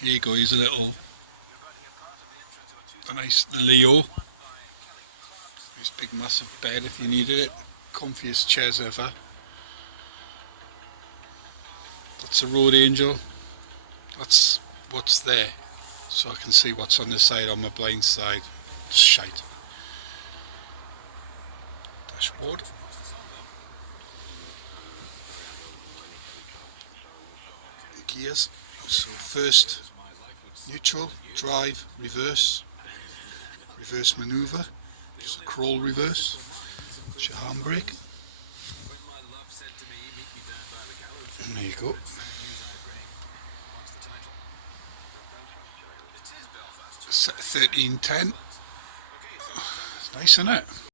Here you go, here's a nice Leo. This big massive bed if you needed it. Comfiest chairs ever. That's a Road Angel. That's what's there. So I can see what's on the side, on my blind side. Shite. Dashboard. Gears. So first neutral, drive, reverse, reverse manoeuvre, just a crawl reverse, it's your handbrake, and there you go. 1310, it's nice, isn't it?